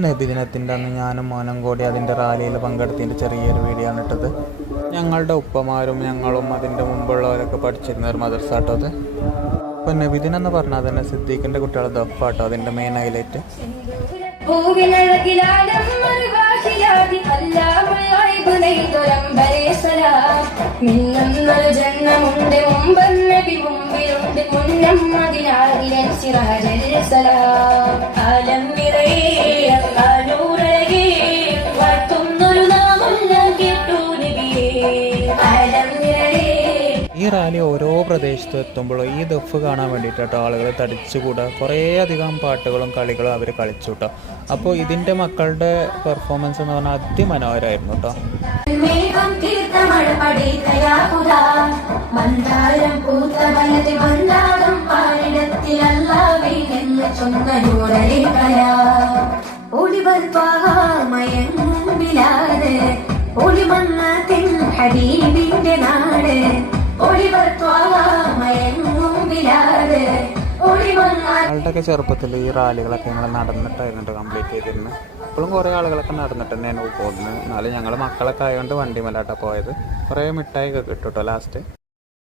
നബിദിനത്തിൻ്റെ അന്ന് ഞാനും മോനും കൂടി അതിൻ്റെ റാലിയിൽ പങ്കെടുത്തതിൻ്റെ ചെറിയൊരു വീഡിയോ ആണ് ഇട്ടത്. ഞങ്ങളുടെ ഉപ്പമാരും ഞങ്ങളും അതിൻ്റെ മുമ്പുള്ളവരൊക്കെ പഠിച്ചിരുന്ന ഒരു മദർസാട്ടോ അത്. ഇപ്പം നബിദിനം എന്ന് പറഞ്ഞാൽ തന്നെ സിദ്ദീഖിൻ്റെ കുട്ടികളെ ദഫാട്ടോ അതിൻ്റെ മെയിൻ ഹൈലൈറ്റ്. ഈ റാലി ഓരോ പ്രദേശത്തും എത്തുമ്പോഴും ഈ ദഫ് കാണാൻ വേണ്ടിയിട്ടോ ആളുകൾ തടിച്ചുകൂടുക. കുറേ അധികം പാട്ടുകളും കളികളും അവർ കളിച്ചു കേട്ടോ. അപ്പോൾ ഇതിൻ്റെ മക്കളുടെ പെർഫോമൻസ് എന്ന് പറഞ്ഞാൽ അതിമനോഹരമായിരുന്നു കേട്ടോ. ആളുടെയൊക്കെ ചെറുപ്പത്തിൽ ഈ റാലികളൊക്കെ ഞങ്ങൾ നടന്നിട്ടായിരുന്നു കംപ്ലീറ്റ് ചെയ്തിരുന്നത്. ഇപ്പോഴും കുറേ ആളുകളൊക്കെ നടന്നിട്ട് തന്നെയാണ് പോകുന്നത്. എന്നാലും ഞങ്ങൾ മക്കളൊക്കെ ആയതുകൊണ്ട് വണ്ടി മേലാട്ടാണ് പോയത്. കുറേ മിഠായി ഒക്കെ കിട്ടും കേട്ടോ ലാസ്റ്റ്.